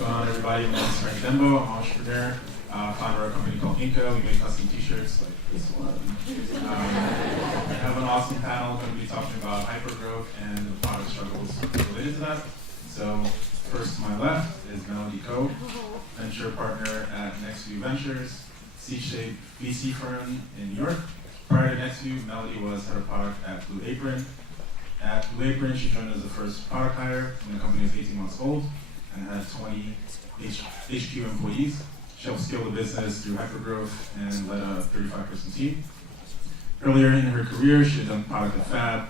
going on, everybody? My name is Denbow. I'm an entrepreneur, founder of a company called Inca. We make custom t-shirts like this one. I have an awesome panel. We're going to be talking about hypergrowth and the product struggles related to that. So first to my left is Melody Coe, venture partner at NextView Ventures, C-shaped VC firm in New York. Prior to NextView, Melody was head of product at Blue Apron. At Blue Apron, she joined as the first product hire when the company was 18 months old and had 20 HQ employees. She helped scale the business through hypergrowth and led a 35-person team. Earlier in her career, she had done product at Fab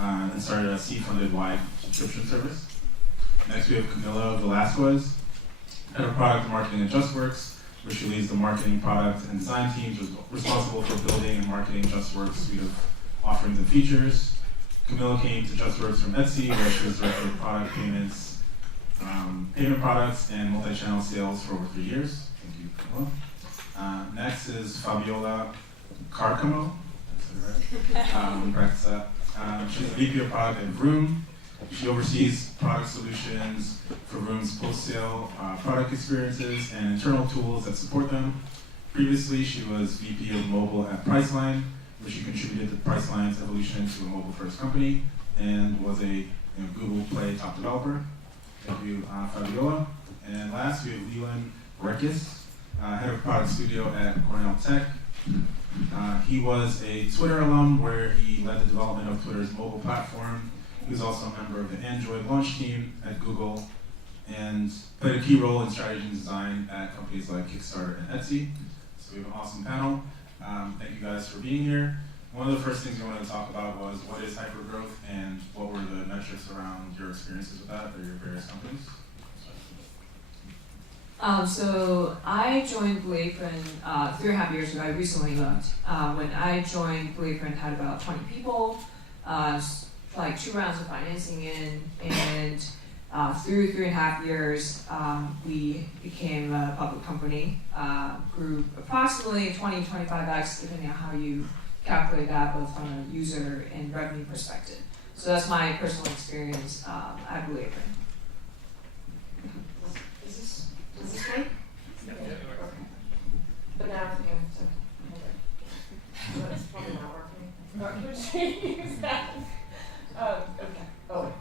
and started a seed-funded wide subscription service. Next, we have Camilla Velasquez, head of product and marketing at Justworks, where she leads the marketing, product, and design teams responsible for building and marketing Justworks' suite of offerings and features. Camilla came to Justworks from Etsy, where she was director of product payments, payment products, and multi-channel sales for over 3 years. Thank you, Camilla. Next is Fabiola Carcamo. We practice that. She's the VP of product at Vroom. She oversees product solutions for Vroom's post-sale product experiences and internal tools that support them. Previously, she was VP of mobile at Priceline, where she contributed to Priceline's evolution to a mobile-first company and was a Google Play top developer. Thank you, Fabiola. And last, we have Leland, Rechis, head of product studio at Cornell Tech. He was a Twitter alum where he led the development of Twitter's mobile platform. He was also a member of the Android launch team at Google and played a key role in strategy and design at companies like Kickstarter and Etsy. So we have an awesome panel. Thank you guys for being here. One of the first things we wanted to talk about was what is hypergrowth and what were the metrics around your experiences with that or your various companies? So I joined Blue Apron 3.5 years ago. I recently left. When I joined, Blue Apron had about 20 people, like 2 rounds of financing in, and through 3.5 years, we became a public company, grew approximately 20-25x, depending on how you calculate that, both from a user and revenue perspective. So that's my personal experience at Blue Apron. Is this right? Yeah. Okay. But now I think I have to hold it. That's probably not working. Should we use that? Okay. Oh.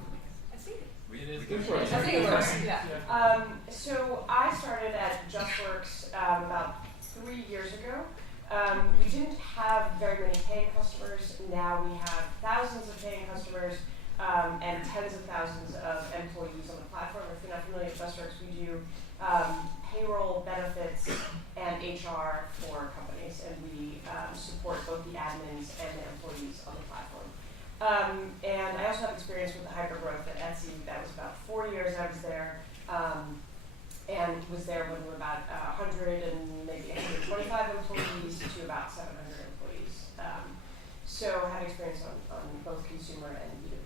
I think it works. Yeah. So I started at Justworks about 3 years ago. We didn't have very many paying customers. Now we have thousands of paying customers and tens of thousands of employees on the platform. If you're not familiar with Justworks, we do payroll, benefits, and HR for companies, and we support both the admins and the employees on the platform. And I also have experience with the hypergrowth at Etsy. That was about 4 years I was there, and was there when we were about 100 and maybe 125 employees to about 700 employees. So I have experience on both consumer and B2B.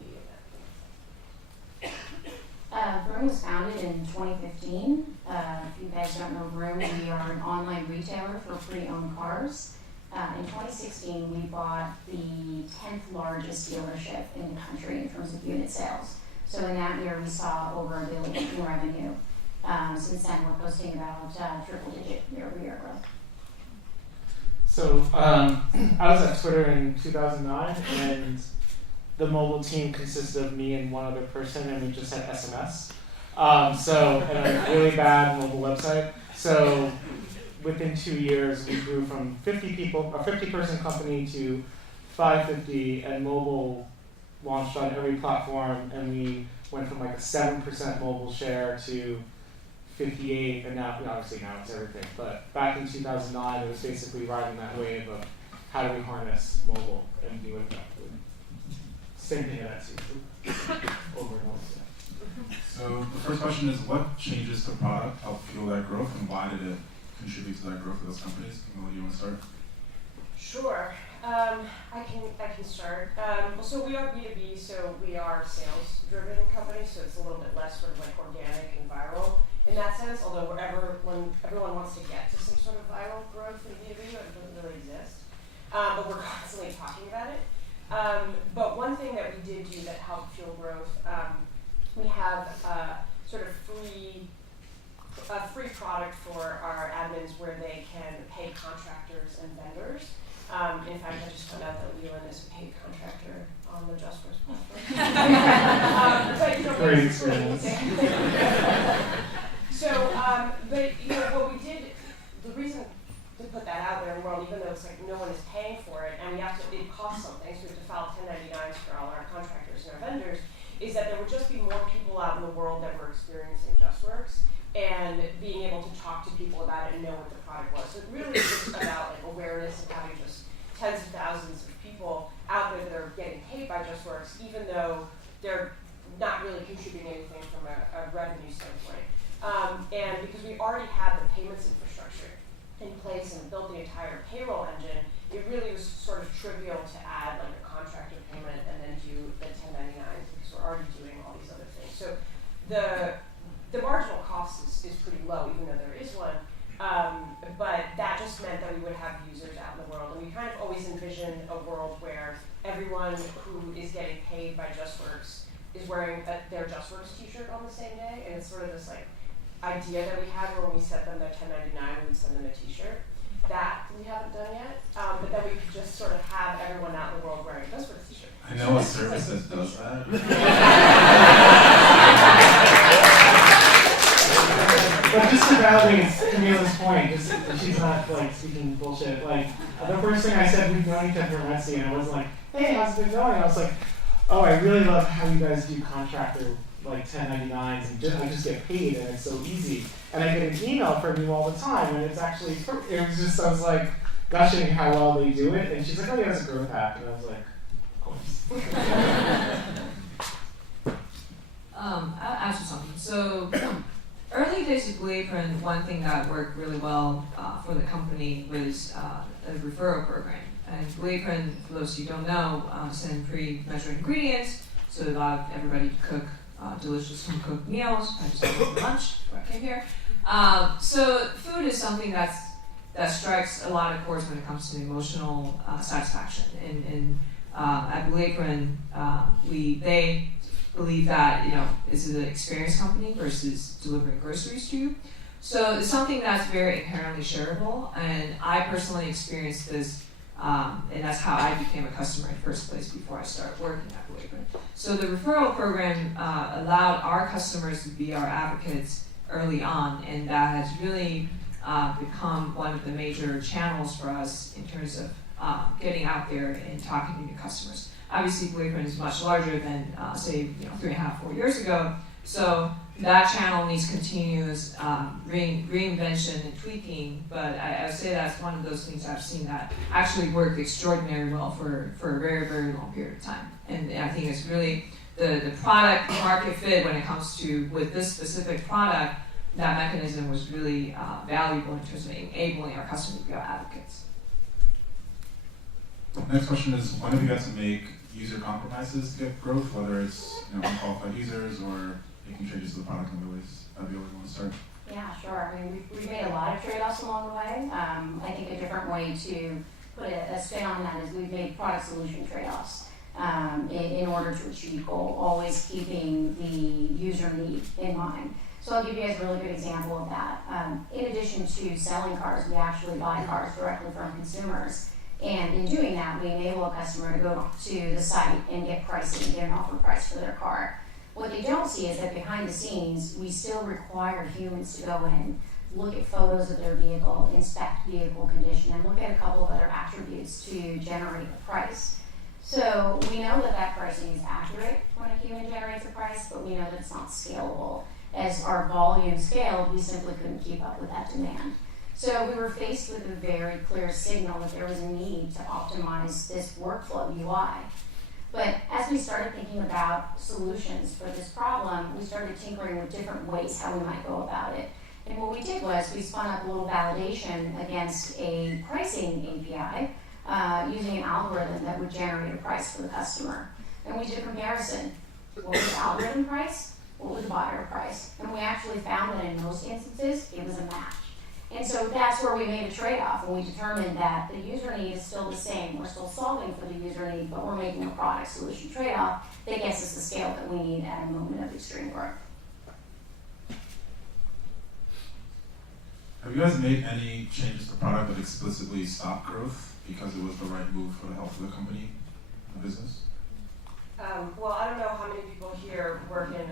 Vroom was founded in 2015. If you guys don't know Vroom, we are an online retailer for pre-owned cars. In 2016, we bought the 10th largest dealership in the country in terms of unit sales. So in that year, we saw over $1 billion in revenue. Since then, we're posting about triple-digit year-over-year growth. So I was at Twitter in 2009, and the mobile team consisted of me and one other person, and we just had SMS. And a really bad mobile website. So within 2 years, we grew from 50 people, a 50-person company to 550, and mobile launched on every platform, and we went from like a 7% mobile share to 58, and now, obviously now it's everything. But back in 2009, it was basically riding that wave of how do we harness mobile and do it effectively. Same thing at Etsy, over and over again. So the first question is, what changes to product help fuel that growth, and why did it contribute to that growth of those companies? Camilla, do you want to start? Sure. I can start. So we are B2B, so we are a sales-driven company, so it's a little bit less sort of like organic and viral in that sense, although when everyone wants to get to some sort of viral growth in B2B, it doesn't really exist. But we're constantly talking about it. But one thing that we did do that helped fuel growth, we have sort of free a free product for our admins where they can pay contractors and vendors. In fact, I just found out that Leland is a paid contractor on the Justworks platform. But, you know, Great experience. So, but you know, what we did, the reason to put that out there in the world, even though it's like no one is paying for it, and we have to, it costs something, so we have to file 1099s for all our contractors and our vendors, is that there would just be more people out in the world that were experiencing Justworks and being able to talk to people about it and know what the product was. So it really is just about like awareness and having just tens of thousands of people out there that are getting paid by Justworks, even though they're not really contributing anything from a revenue standpoint. And because we already had the payments infrastructure in place and built the entire payroll engine, it really was sort of trivial to add like a contractor payment and then do the 1099s because we're already doing all these other things. So the marginal cost is pretty low, even though there is one. But that just meant that we would have users out in the world. And we kind of always envisioned a world where everyone who is getting paid by Justworks is wearing their Justworks t-shirt on the same day. And it's sort of this like idea that we had where when we sent them their 1099, we would send them a t-shirt. That we haven't done yet. But then we could just sort of have everyone out in the world wearing a Justworks t-shirt. I know a service that does that. But just to validate Camilla's point, just she's not like speaking bullshit. Like the first thing I said, we've known each other from Etsy, and I was like, "Hey, how's it been going?" I was like, "Oh, I really love how you guys do contractor like 1099s, and I just get paid, and it's so easy." And I get an email from you all the time, and it's actually it was just I was like gushing how well they do it, and she's like, "Oh yeah, it's a growth hack," and I was like, "Of course." I'll ask you something. So. Early days of Blue Apron, one thing that worked really well for the company was a referral program. And Blue Apron, for those who don't know, send pre-measured ingredients so it allowed everybody to cook delicious home-cooked meals. I just had it for lunch before I came here. So food is something that strikes a lot of chords when it comes to emotional satisfaction. And at Blue Apron, they believe that, you know, this is an experience company versus delivering groceries to you. So it's something that's very inherently shareable, and I personally experienced this, and that's how I became a customer in the first place before I started working at Blue Apron. So the referral program allowed our customers to be our advocates early on, and that has really become one of the major channels for us in terms of getting out there and talking to new customers. Obviously, Blue Apron is much larger than, say, 3.5, 4 years ago. So that channel needs continuous reinvention and tweaking. But I would say that's one of those things I've seen that actually worked extraordinarily well for a very, very long period of time. And I think it's really the product market fit when it comes to, with this specific product, that mechanism was really valuable in terms of enabling our customers to be our advocates. Next question is, when have you had to make user compromises to get growth, whether it's unqualified users or making changes to the product in other ways? Fabiola, you want to start? Yeah, sure. I mean, we've made a lot of trade-offs along the way. I think a different way to put a spin on that is we've made product solution trade-offs in order to achieve goal, always keeping the user need in mind. So I'll give you guys a really good example of that. In addition to selling cars, we actually buy cars directly from consumers. And in doing that, we enable a customer to go to the site and get pricing, get an offer price for their car. What they don't see is that behind the scenes, we still require humans to go in, look at photos of their vehicle, inspect vehicle condition, and look at a couple of other attributes to generate a price. So we know that pricing is accurate when a human generates a price, but we know that it's not scalable. As our volume scaled, we simply couldn't keep up with that demand. So we were faced with a very clear signal that there was a need to optimize this workflow UI. But as we started thinking about solutions for this problem, we started tinkering with different ways how we might go about it. And what we did was we spun up a little validation against a pricing API using an algorithm that would generate a price for the customer. And we did a comparison. What was the algorithm price? What was the buyer price? And we actually found that in most instances, it was a match. And so that's where we made a trade-off, and we determined that the user need is still the same. We're still solving for the user need, but we're making a product solution trade-off that gets us the scale that we need at a moment of extreme growth. Have you guys made any changes to the product that explicitly stopped growth because it was the right move for the health of the company, the business? Well, I don't know how many people here work in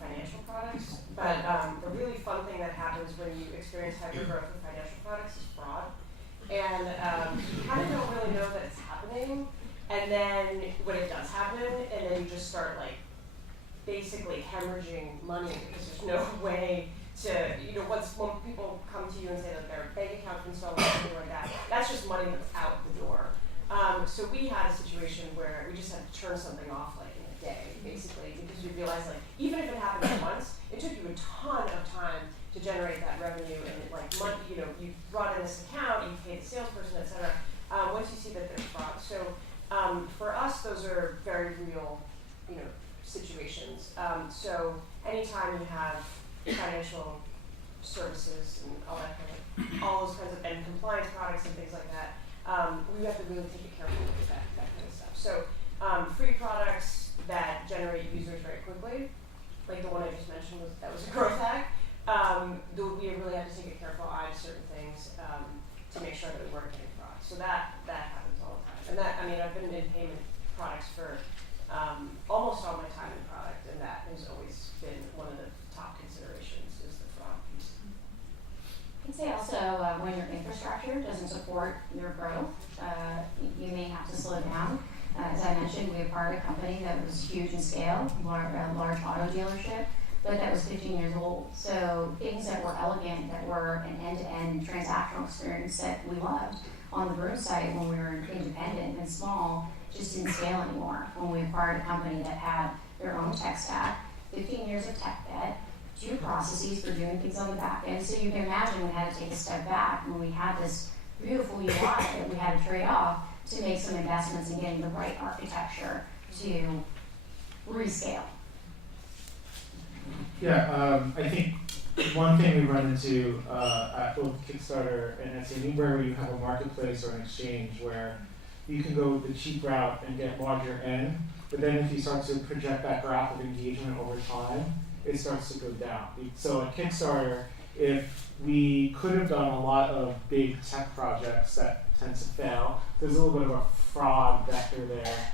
financial products, but the really fun thing that happens when you experience hypergrowth in financial products is fraud. And you kind of don't really know that it's happening, and then when it does happen, and then you just start like basically hemorrhaging money because there's no way to, when people come to you and say that their bank account's been stolen or something like that, that's just money that's out the door. So we had a situation where we just had to turn something off like in a day, basically, because we realized like even if it happened once, it took you a ton of time to generate that revenue, and like money, you brought in this account, you pay the salesperson, et cetera. Once you see that there's fraud, so for us, those are very real, situations. So anytime you have financial services and all those kinds of and compliance products and things like that. We have to really take it carefully with that kind of stuff. So free products that generate users very quickly, like the one I just mentioned, that was a growth hack. We really have to take a careful eye to certain things to make sure that we weren't getting fraud. So that happens all the time. And I've been in payment products for almost all my time in product, and that has always been one of the top considerations is the fraud piece. I'd say also when your infrastructure doesn't support your growth, you may have to slow down. As I mentioned, we acquired a company that was huge in scale, a large auto dealership, but that was 15 years old. So things that were elegant, that were an end-to-end transactional experience that we loved on the Vroom site when we were independent and small, just didn't scale anymore. When we acquired a company that had their own tech stack, 15 years of tech debt, 2 processes for doing things on the back end. So you can imagine we had to take a step back when we had this beautiful UI that we had to trade off to make some investments in getting the right architecture to rescale. Yeah, I think one thing we run into at both Kickstarter and Etsy, where you have a marketplace or an exchange where you can go the cheap route and get larger in, but then if you start to project that graph of engagement over time, it starts to go down. So at Kickstarter, if we could have done a lot of big tech projects that tend to fail, there's a little bit of a fraud vector there.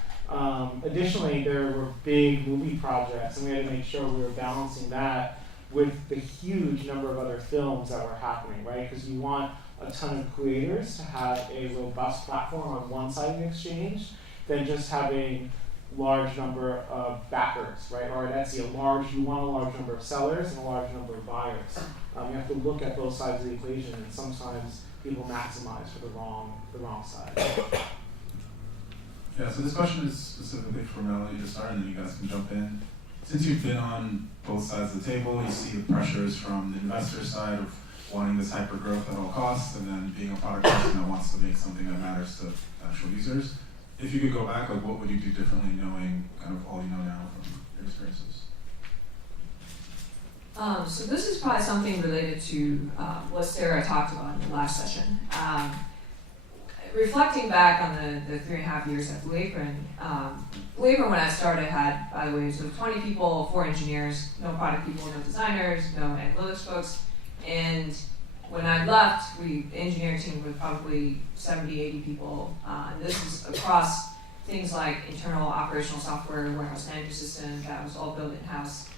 Additionally, there were big movie projects, and we had to make sure we were balancing that with the huge number of other films that were happening, right? Because you want a ton of creators to have a robust platform on one side of the exchange than just having large number of backers, right? Or at Etsy, you want a large number of sellers and a large number of buyers. You have to look at both sides of the equation, and sometimes people maximize for the wrong side. Yeah, so this question is specifically for Melody to start, and then you guys can jump in. Since you've been on both sides of the table, you see the pressures from the investor side of wanting this hyper growth at all costs, and then being a product person that wants to make something that matters to actual users. If you could go back, like, what would you do differently, knowing kind of all you know now from your experiences? So this is probably something related to what Sarah talked about in the last session. Reflecting back on the 3.5 years at Blue Apron when I started had, by the way, so 20 people, 4 engineers, no product people, no designers, no analytics folks. And when I left, the engineering team was probably 70, 80 people. And this was across things like internal operational software, warehouse management system, that was all built in-house,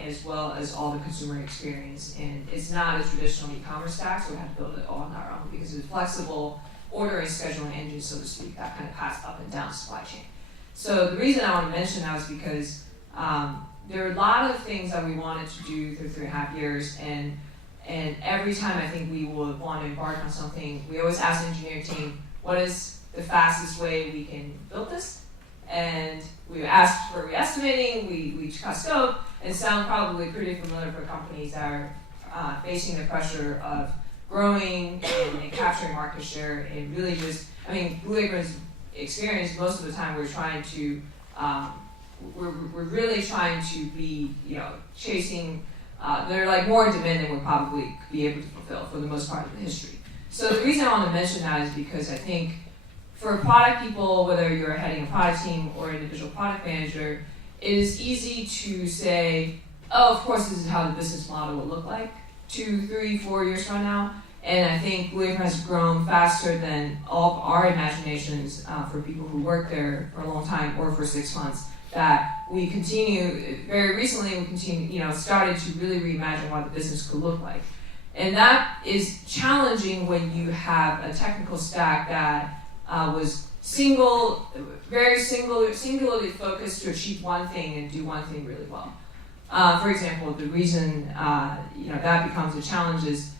as well as all the consumer experience. And it's not a traditional e-commerce stack, so we had to build it all on our own because it was flexible ordering, scheduling engine, so to speak, that kind of passed up and down the supply chain. So the reason I want to mention that was because there are a lot of things that we wanted to do through 3.5 years, and every time I think we would want to embark on something, we always ask the engineering team, what is the fastest way we can build this? And we asked for re-estimating, we cut scope, and sound probably pretty familiar for companies that are facing the pressure of growing and capturing market share, and really just, Blue Apron's experience most of the time we're trying to, we're really trying to be, chasing, they're like more in demand than we'll probably be able to fulfill for the most part of the history. So the reason I want to mention that is because I think for product people, whether you're heading a product team or an individual product manager, it is easy to say, oh, of course this is how the business model will look like. 2, 3, 4 years from now. And I think Blue Apron has grown faster than all of our imaginations for people who work there for a long time or for 6 months. That we continue, very recently we continue, started to really reimagine what the business could look like. And that is challenging when you have a technical stack that was very singularly focused to achieve one thing and do one thing really well. For example, the reason that becomes a challenge is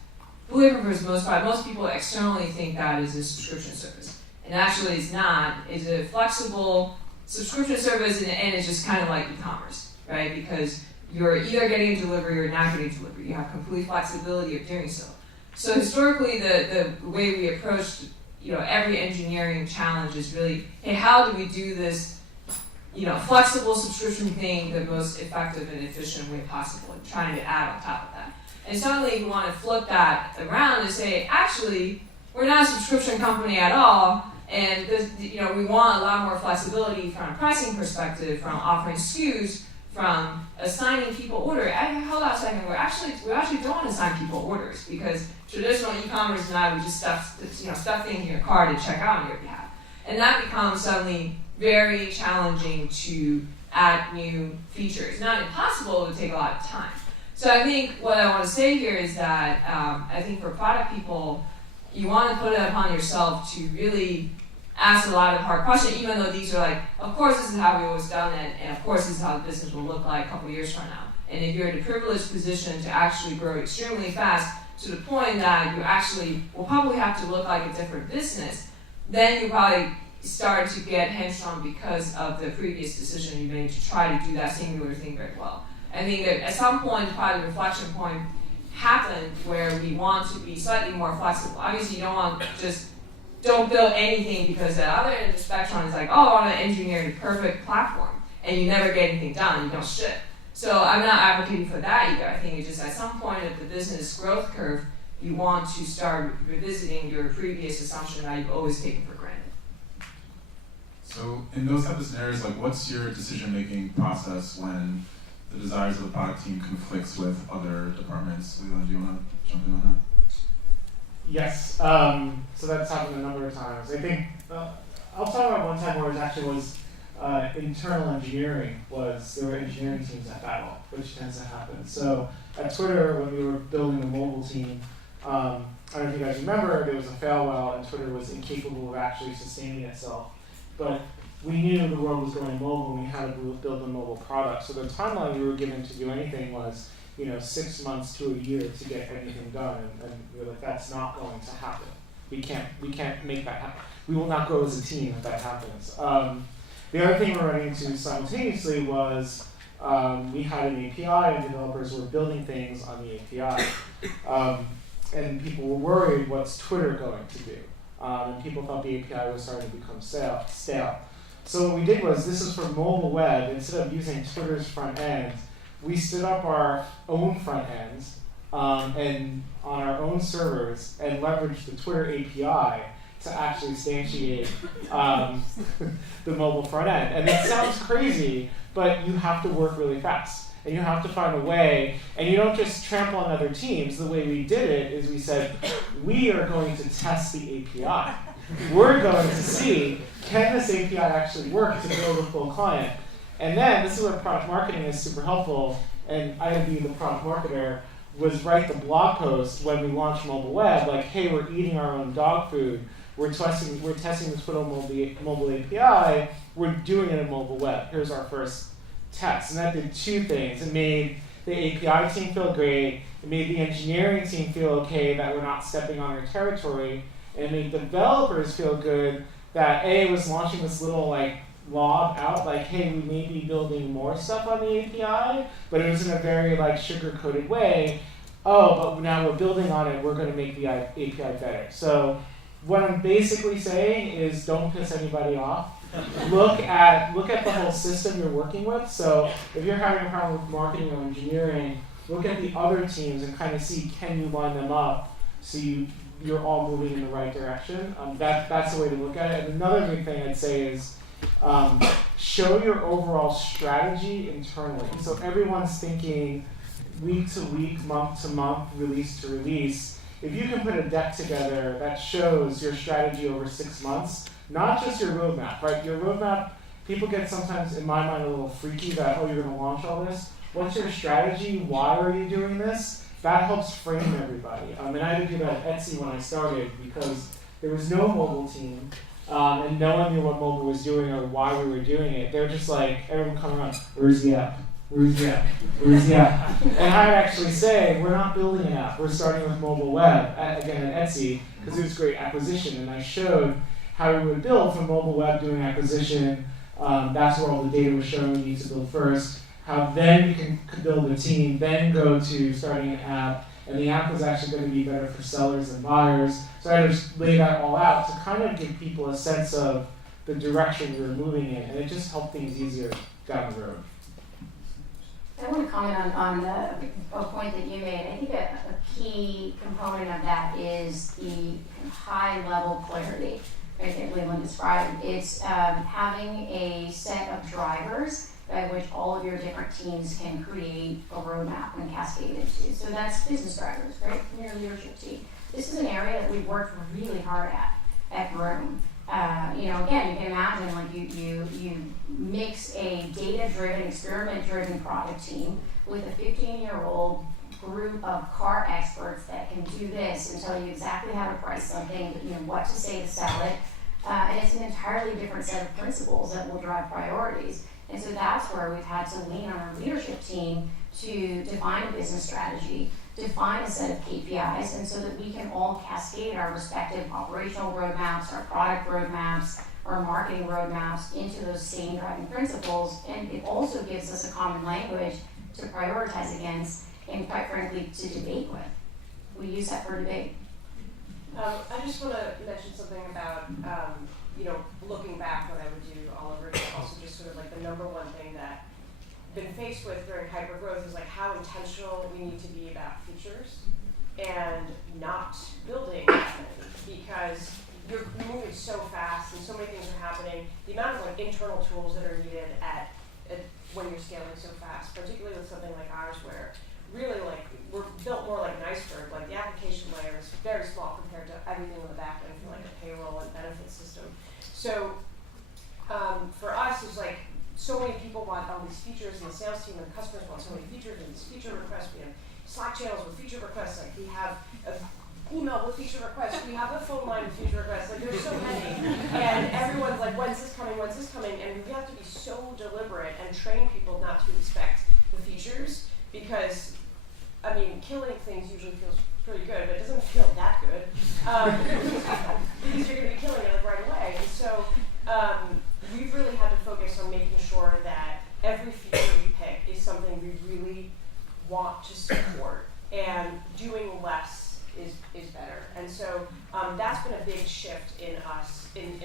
Blue Apron, for the most part, most people externally think that is a subscription service, and actually it's not. It's a flexible subscription service, and it's just kind of like e-commerce, right? Because you're either getting a delivery or not getting a delivery. You have complete flexibility of doing so. So historically, the way we approached every engineering challenge is really, hey, how do we do this flexible subscription thing the most effective and efficient way possible, and trying to add on top of that. And suddenly you want to flip that around and say, actually, we're not a subscription company at all, and this, we want a lot more flexibility from a pricing perspective, from offering SKUs, from assigning people orders. Hold on a second, we actually don't assign people orders, because traditional e-commerce now, we just stuff things in your cart and check out on your behalf. And that becomes suddenly very challenging to add new features. Not impossible, it would take a lot of time. So I think what I want to say here is that I think for product people, you want to put it upon yourself to really ask a lot of hard questions, even though these are like, of course this is how we've always done it, and of course this is how the business will look like a couple years from now. And if you're in a privileged position to actually grow extremely fast to the point that you actually will probably have to look like a different business, then you probably start to get hamstrung because of the previous decision you made to try to do that singular thing very well. I think that at some point, probably the reflection point happened where we want to be slightly more flexible. Obviously, you don't want to just don't build anything, because the other end of the spectrum is like, oh, I want to engineer the perfect platform, and you never get anything done, you don't ship. So I'm not advocating for that either. I think it's just at some point of the business growth curve, you want to start revisiting your previous assumption that you've always taken for granted. So in those type of scenarios, like, what's your decision-making process when the desires of the product team conflicts with other departments? Leland, do you want to jump in on that? Yes, so that's happened a number of times. I think, I'll talk about one time where it actually was internal engineering, there were engineering teams that battle, which tends to happen. So at Twitter, when we were building the mobile team, I don't know if you guys remember, there was a fail well, and Twitter was incapable of actually sustaining itself. But we knew the world was going mobile, and we had to build a mobile product. So the timeline we were given to do anything was 6 months to a year to get anything done, and we were like, that's not going to happen. We can't make that happen. We will not grow as a team if that happens. The other thing we're running into simultaneously was we had an API, and developers were building things on the API, and people were worried, what's Twitter going to do? And people thought the API was starting to become stale. So what we did was, this is for mobile web. Instead of using Twitter's front end, we stood up our own front ends and on our own servers, and leveraged the Twitter API to actually instantiate the mobile front end. And it sounds crazy, but you have to work really fast. And you have to find a way, and you don't just trample on other teams. The way we did it is we said, we are going to test the API. We're going to see, can this API actually work to build a full client? And then, this is where product marketing is super helpful, and I would be the product marketer, was write the blog post when we launched mobile web, like, hey, we're eating our own dog food, we're testing this Twitter mobile API, we're doing it in mobile web. Here's our first test. And that did two things. It made the API team feel great, it made the engineering team feel okay that we're not stepping on their territory, and it made developers feel good that A, was launching this little lob out, like, hey, we may be building more stuff on the API, but it was in a very sugar-coated way. Oh, but now we're building on it, we're going to make the API better. So what I'm basically saying is, don't piss anybody off. Look at the whole system you're working with. So if you're having a problem with marketing or engineering, look at the other teams and kind of see, can you line them up so you're all moving in the right direction. That's the way to look at it. And another big thing I'd say is, show your overall strategy internally. So everyone's thinking week to week, month to month, release to release, if you can put a deck together that shows your strategy over 6 months, not just your roadmap, right? Your roadmap, people get sometimes, in my mind, a little freaky that, oh, you're going to launch all this. What's your strategy? Why are you doing this? That helps frame everybody. And I had to do that at Etsy when I started because there was no mobile team, and no one knew what mobile was doing or why we were doing it. They were just like, everyone coming around, where's the app? Where's the app? Where's the app? And I'd actually say, we're not building an app. We're starting with mobile web, again at Etsy, because it was great acquisition. And I showed how we would build from mobile web doing acquisition. That's where all the data was showing we need to build first. How then we could build a team, then go to starting an app. And the app was actually going to be better for sellers and buyers. So I had to lay that all out to kind of give people a sense of the direction we were moving in. And it just helped things easier down the road. I want to comment on a point that you made. I think a key component of that is the high level clarity, right, that Leland described. It's having a set of drivers by which all of your different teams can create a roadmap and cascade into. So that's business drivers, right, from your leadership team. This is an area that we've worked really hard at Vroom. Again, you can imagine like you mix a data-driven, experiment-driven product team with a 15-year-old group of car experts that can do this and tell you exactly how to price something, what to say to sell it, and it's an entirely different set of principles that will drive priorities. And so that's where we've had to lean on our leadership team to define a business strategy, define a set of KPIs, and so that we can all cascade our respective operational roadmaps, our product roadmaps, our marketing roadmaps into those same driving principles. And it also gives us a common language to prioritize against and, quite frankly, to debate with. We use that for debate. I just want to mention something about, looking back what I would do all over again. Also just sort of like the number one thing that I've been faced with during hypergrowth is like how intentional we need to be about features and not building that many, because you're moving so fast and so many things are happening. The amount of like internal tools that are needed at when you're scaling so fast, particularly with something like ours where really like we're built more like an iceberg. Like the application layer is very small compared to everything on the back end for like a payroll and benefits system. So for us, it's like so many people want all these features, and the sales team and the customers want so many features, and these feature requests. We have Slack channels with feature requests. Like we have an email with feature requests. We have a phone line with feature requests. Like there's so many, and everyone's like, when's this coming? When's this coming? And we have to be so deliberate and train people not to expect the features, because I mean, killing things usually feels pretty good, but it doesn't feel that good, because you're going to be killing it like right away. And so we've really had to focus on making sure that every feature we pick is something we really want to support, and doing less is better. And so that's been a big shift in us, in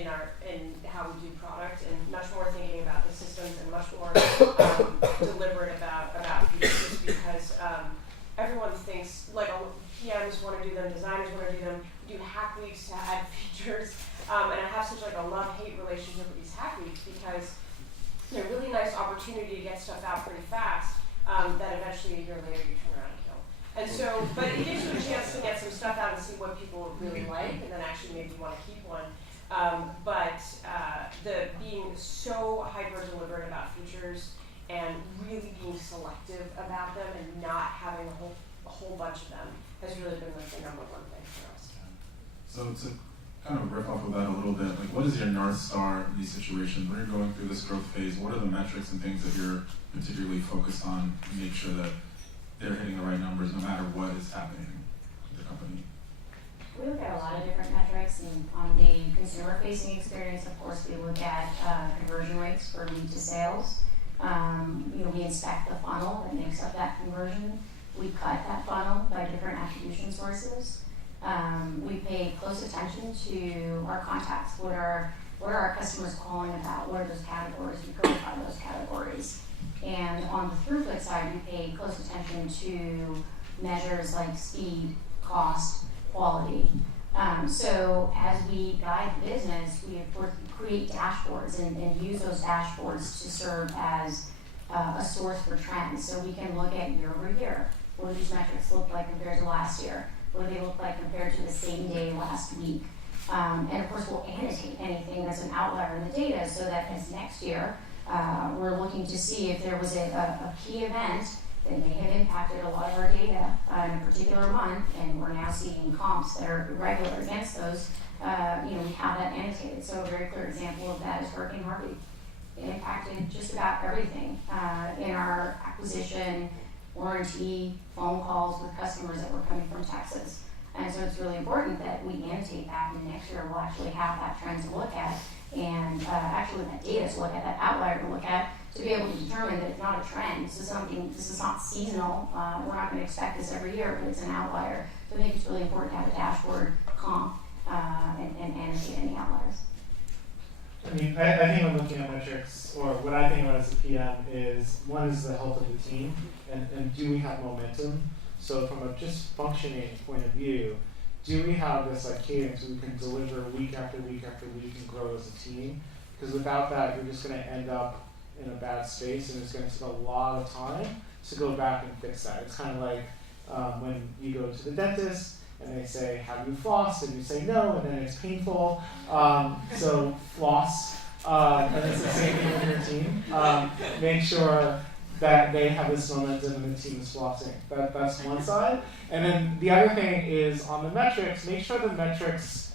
how we do product, and much more thinking about the systems and much more deliberate about features, because everyone thinks, like PMs want to do them, designers want to do them, we do hack weeks to add features, and I have such like a love-hate relationship with these hack weeks, because they're a really nice opportunity to get stuff out pretty fast, that eventually a year later you turn around and kill. And so, but it gives you a chance to get some stuff out and see what people really like, and then actually maybe you want to keep one. But the being so hyper-deliberate about features and really being selective about them and not having a whole bunch of them has really been like the number one thing for us. So to kind of riff off of that a little bit, like what is your North Star in these situations? When you're going through this growth phase, what are the metrics and things that you're particularly focused on to make sure that they're hitting the right numbers no matter what is happening with the company? We look at a lot of different metrics, and on the consumer-facing experience, of course, we look at conversion rates for lead to sales. We inspect the funnel that makes up that conversion. We cut that funnel by different attribution sources. We pay close attention to our contacts. What are our customers calling about? What are those categories? We codify those categories. And on the throughput side, we pay close attention to measures like speed, cost, quality. So as we guide the business, we of course create dashboards and use those dashboards to serve as a source for trends. So we can look at year over year. What do these metrics look like compared to last year? What do they look like compared to the same day last week? And of course, we'll annotate anything that's an outlier in the data so that as next year, we're looking to see if there was a key event that may have impacted a lot of our data in a particular month, and we're now seeing comps that are irregular against those. We have that annotated. So a very clear example of that is Hurricane Harvey. It impacted just about everything in our acquisition, warranty, phone calls with customers that were coming from Texas. And so it's really important that we annotate that, and next year we'll actually have that trend to look at, and actually that data to look at, that outlier to look at, to be able to determine that it's not a trend. This is not seasonal. We're not going to expect this every year, but it's an outlier. So I think it's really important to have a dashboard comp and annotate any outliers. I mean, I think when looking at metrics, or what I think about as a PM is, one is the health of the team, and do we have momentum? So from a just functioning point of view, do we have this like cadence where we can deliver week after week after week and grow as a team? Because without that, you're just going to end up in a bad space, and it's going to take a lot of time to go back and fix that. It's kind of like when you go to the dentist and they say, have you flossed? And you say no, and then it's painful. So floss, and it's the same thing with your team. Make sure that they have this momentum and the team is flossing. That's one side. And then the other thing is on the metrics, make sure the metrics,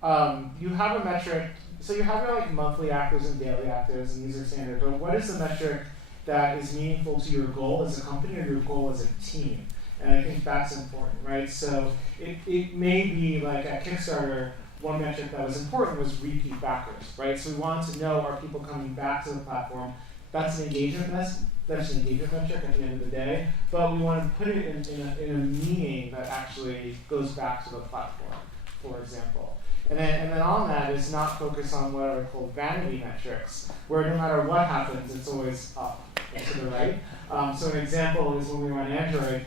you have a metric, so you have your like monthly actives and daily actives and user standard, but what is the metric that is meaningful to your goal as a company or your goal as a team? And I think that's important, right? So it may be like at Kickstarter, one metric that was important was repeat backers, right? So we wanted to know, are people coming back to the platform? That's an engagement That's an engagement metric at the end of the day, but we want to put it in a meaning that actually goes back to the platform, for example. And then on that is not focus on what are called vanity metrics, where no matter what happens, it's always up and to the right. So an example is when we were on Android,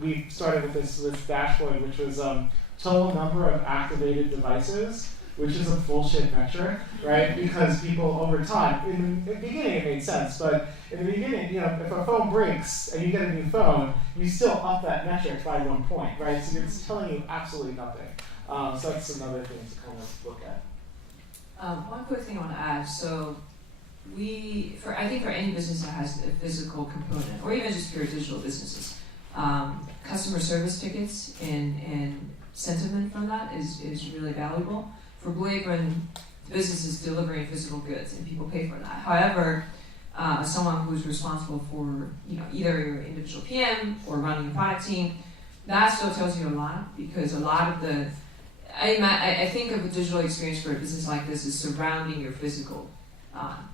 we started with this dashboard, which was total number of activated devices, which is a bullshit metric, right? Because people over time, in the beginning it made sense, but in the beginning, if a phone breaks and you get a new phone, you still up that metric by 1 point, right? So it's telling you absolutely nothing. So that's another thing to kind of look at. One quick thing I want to add. So I think for any business that has a physical component, or even just pure digital businesses, customer service tickets and sentiment from that is really valuable. For Blue Apron, the business is delivering physical goods and people pay for that. However, someone who's responsible for either your individual PM or running a product team, that still tells you a lot, because a lot of the, I think of a digital experience for a business like this is surrounding your physical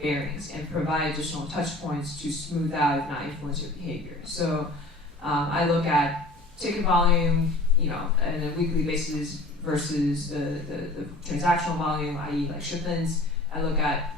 bearings and provide additional touch points to smooth out, if not influence, your behavior. So I look at ticket volume, on a weekly basis versus the transactional volume, i.e. like shipments. I look at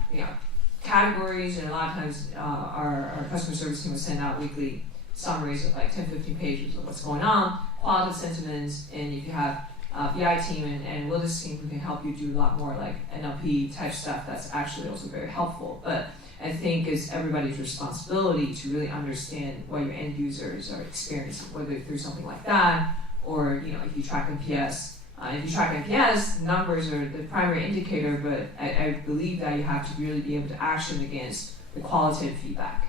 categories, and a lot of times our customer service team will send out weekly summaries of like 10, 15 pages of what's going on, qualitative sentiments, and if you have BI team and Willis team who can help you do a lot more like NLP type stuff, that's actually also very helpful. But I think it's everybody's responsibility to really understand what your end users are experiencing, whether through something like that, or if you track NPS. If you track NPS, numbers are the primary indicator, but I believe that you have to really be able to action against the qualitative feedback.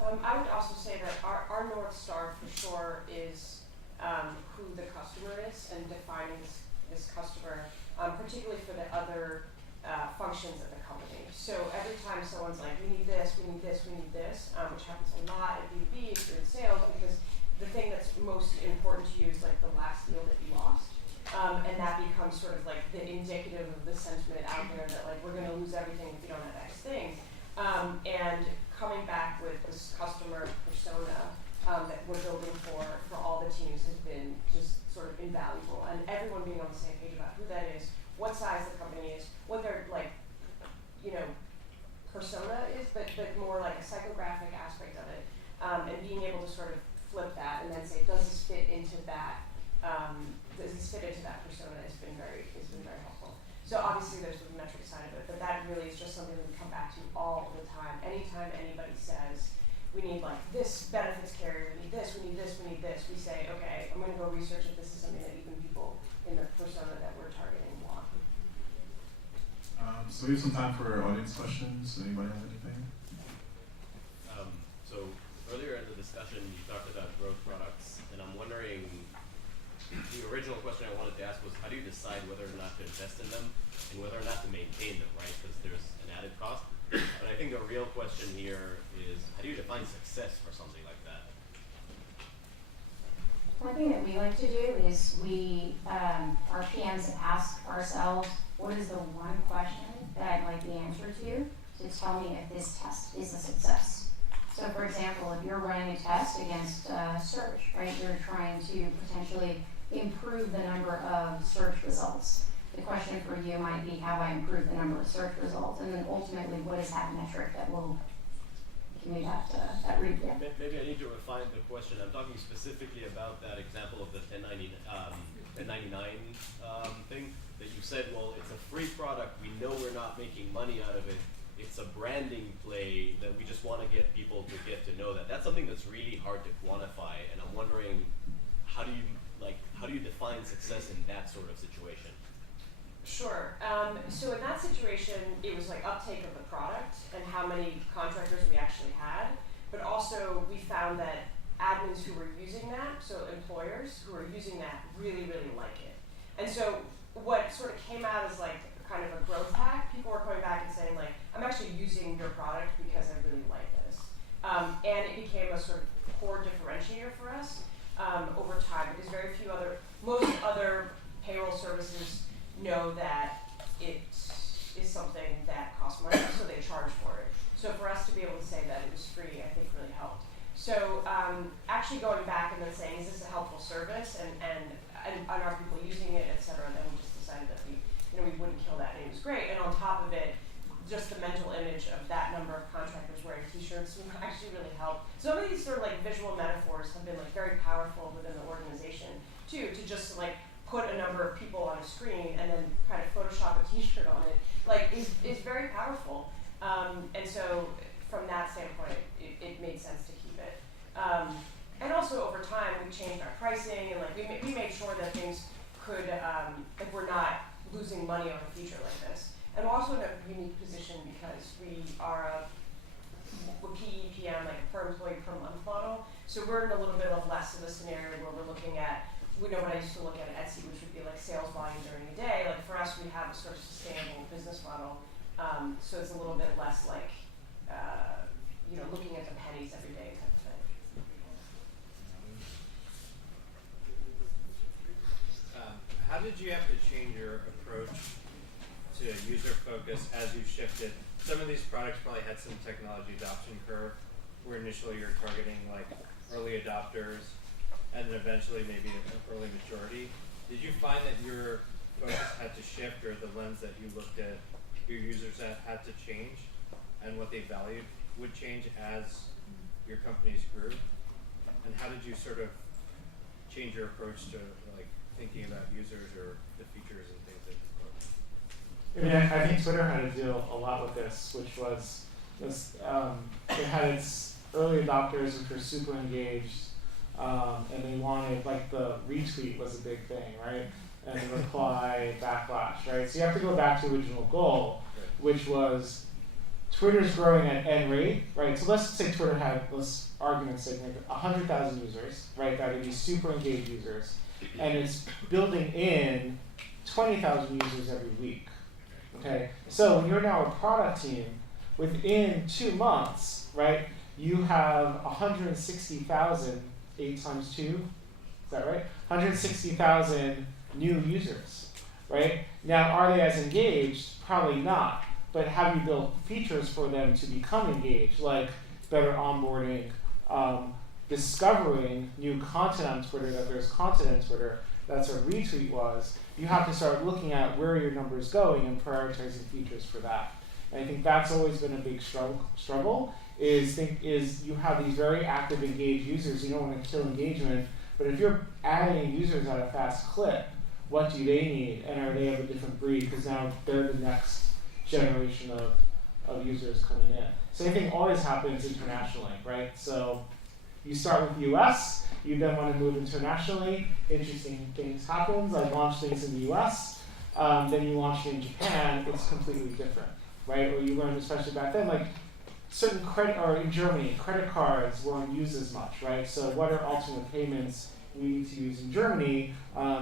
I would also say that our North Star for sure is who the customer is and defining this customer, particularly for the other functions of the company. So every time someone's like, we need this, we need this, we need this, which happens a lot at B2B if you're in sales, because the thing that's most important to you is like the last deal that you lost. And that becomes sort of like the indicative of the sentiment out there that like we're going to lose everything if you don't have X thing. And coming back with this customer persona that we're building for all the teams has been just sort of invaluable. And everyone being on the same page about who that is, what size the company is, what their like, persona is, but more like a psychographic aspect of it. And being able to sort of flip that and then say, does this fit into that? Does this fit into that persona? It's been very helpful. So obviously there's the metric side of it, but that really is just something that we come back to all the time. Anytime anybody says, we need like this benefits carrier, we need this, we need this, we need this. We say, okay, I'm going to go research if this is something that even people in the persona that we're targeting want. So we have some time for audience questions. Anybody have anything? So earlier in the discussion, you talked about growth products, and I'm wondering, the original question I wanted to ask was, how do you decide whether or not to invest in them and whether or not to maintain them, right? Because there's an added cost. But I think the real question here is, how do you define success for something like that? One thing that we like to do is our PMs ask ourselves, what is the one question that I'd like the answer to tell me if this test is a success. So for example, if you're running a test against search, right, you're trying to potentially improve the number of search results. The question for you might be, have I improved the number of search results? And then ultimately, what is that metric that will commute that read there? Maybe I need to refine the question. I'm talking specifically about that example of the 1099 thing that you said, well, it's a free product. We know we're not making money out of it. It's a branding play that we just want to get people to get to know that. That's something that's really hard to quantify, and I'm wondering, how do you define success in that sort of situation? Sure. So in that situation, it was like uptake of the product and how many contractors we actually had, but also we found that admins who were using that, so employers who were using that, really, really like it. And so what sort of came out as like kind of a growth hack, people were coming back and saying like, I'm actually using your product because I really like this. And it became a sort of core differentiator for us over time, because most other payroll services know that it is something that costs money, so they charge for it. So for us to be able to say that it was free, I think really helped. So actually going back and then saying, is this a helpful service, and are people using it, et cetera, then we just decided that we wouldn't kill that, and it was great. And on top of it, just the mental image of that number of contractors wearing t-shirts actually really helped. Some of these sort of like visual metaphors have been like very powerful within the organization too, to just like put a number of people on a screen and then kind of Photoshop a t-shirt on it, like is very powerful. And so from that standpoint, it made sense to keep it. And also over time, we changed our pricing, and like we made sure that things could, like we're not losing money on a feature like this. And we're also in a unique position because we are a PEPM, like per employee per month model. So we're in a little bit of less of a scenario where we're looking at, we know what I used to look at Etsy, which would be like sales volume during the day. Like for us, we have a sort of sustainable business model. So it's a little bit less like, looking at the pennies every day type of thing. How did you have to change your approach to user focus as you shifted? Some of these products probably had some technology adoption curve where initially you're targeting like early adopters and then eventually maybe an early maturity. Did you find that your focus had to shift, or the lens that you looked at your users at had to change, and what they valued would change as your companies grew? And how did you sort of change your approach to like thinking about users or the features and things that you put? I mean, I think Twitter had to deal a lot with this, which was it had its early adopters which were super engaged, and they wanted, like, the retweet was a big thing, right? And the reply, backlash, right? So you have to go back to the original goal, which was Twitter's growing at N rate, right? So let's say Twitter had, let's argument's sake, 100,000 users, right? That would be super engaged users, and it's building in 20,000 users every week. Okay, so when you're now a product team, within 2 months, right, you have 160,000, 8 times 2, is that right? 160,000 new users, right? Now, are they as engaged? Probably not. But have you built features for them to become engaged, like better onboarding, discovering new content on Twitter, that there's content on Twitter, that's what retweet was? You have to start looking at where your numbers going and prioritizing features for that. And I think that's always been a big struggle, is you have these very active, engaged users. You don't want to kill engagement, but if you're adding users at a fast clip, what do they need? And are they of a different breed? Because now they're the next generation of users coming in. Same thing always happens internationally, right? So you start with the US, you then want to move internationally, interesting things happen, like launch things in the US, then you launch it in Japan, it's completely different, right? Or you learn, especially back then, like certain credit, or in Germany, credit cards weren't used as much, right? So what are alternate payments we need to use in Germany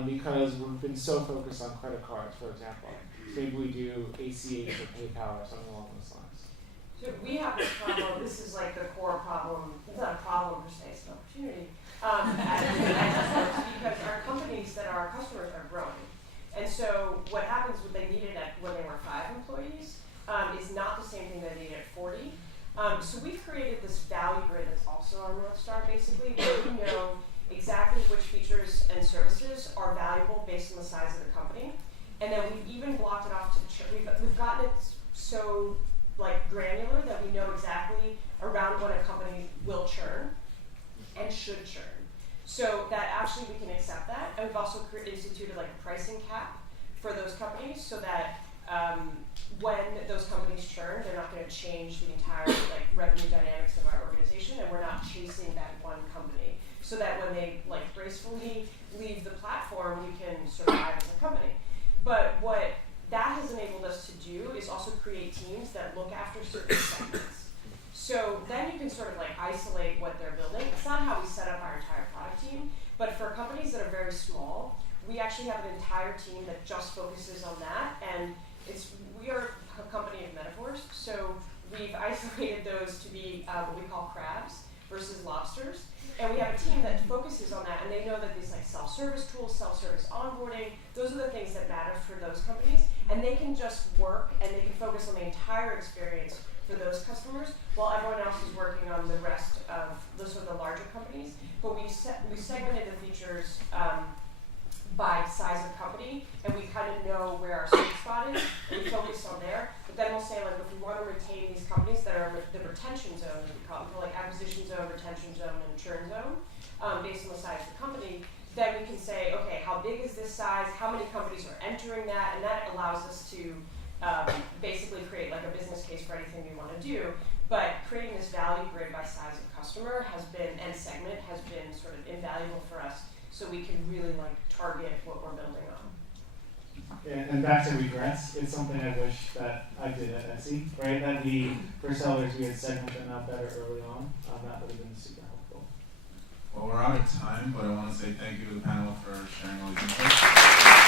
because we've been so focused on credit cards, for example. So maybe we do ACH or PayPal or something along those lines. So we have this problem, this is like the core problem, it's not a problem per se, it's an opportunity, at Justworks, because our companies that are our customers are growing. And so what happens when they needed when they were 5 employees is not the same thing they needed at 40. So we've created this value grid that's also on North Star, basically, where we know exactly which features and services are valuable based on the size of the company. And then we've even blocked it off to, we've gotten it so like granular that we know exactly around when a company will churn and should churn. So that actually we can accept that. And we've also instituted like a pricing cap for those companies so that when those companies churn, they're not going to change the entire like revenue dynamics of our organization, and we're not chasing that one company. So that when they like gracefully leave the platform, we can survive as a company. But what that has enabled us to do is also create teams that look after certain segments. So then you can sort of like isolate what they're building. It's not how we set up our entire product team, but for companies that are very small, we actually have an entire team that just focuses on that. And we are a company of metaphors, so we've isolated those to be what we call crabs versus lobsters. And we have a team that focuses on that, and they know that these like self-service tools, self-service onboarding, those are the things that matter for those companies. And they can just work and they can focus on the entire experience for those customers, while everyone else is working on the rest of the sort of the larger companies. But we segmented the features by size of company, and we kind of know where our sweet spot is, and we focus on there. But then we'll say, like, if we want to retain these companies that are the retention zone, as we call it, like acquisition zone, retention zone, and churn zone, based on the size of the company, then we can say, okay, how big is this size? How many companies are entering that? And that allows us to basically create like a business case for anything we want to do. But creating this value grid by size of customer has been, and segment, has been sort of invaluable for us, so we can really like target what we're building on. Yeah, and back to regrets, it's something I wish that I did at Etsy, right? That for sellers, we had segmented them out better early on. That would have been super helpful. Well, we're out of time, but I want to say thank you to the panel for sharing all these inputs.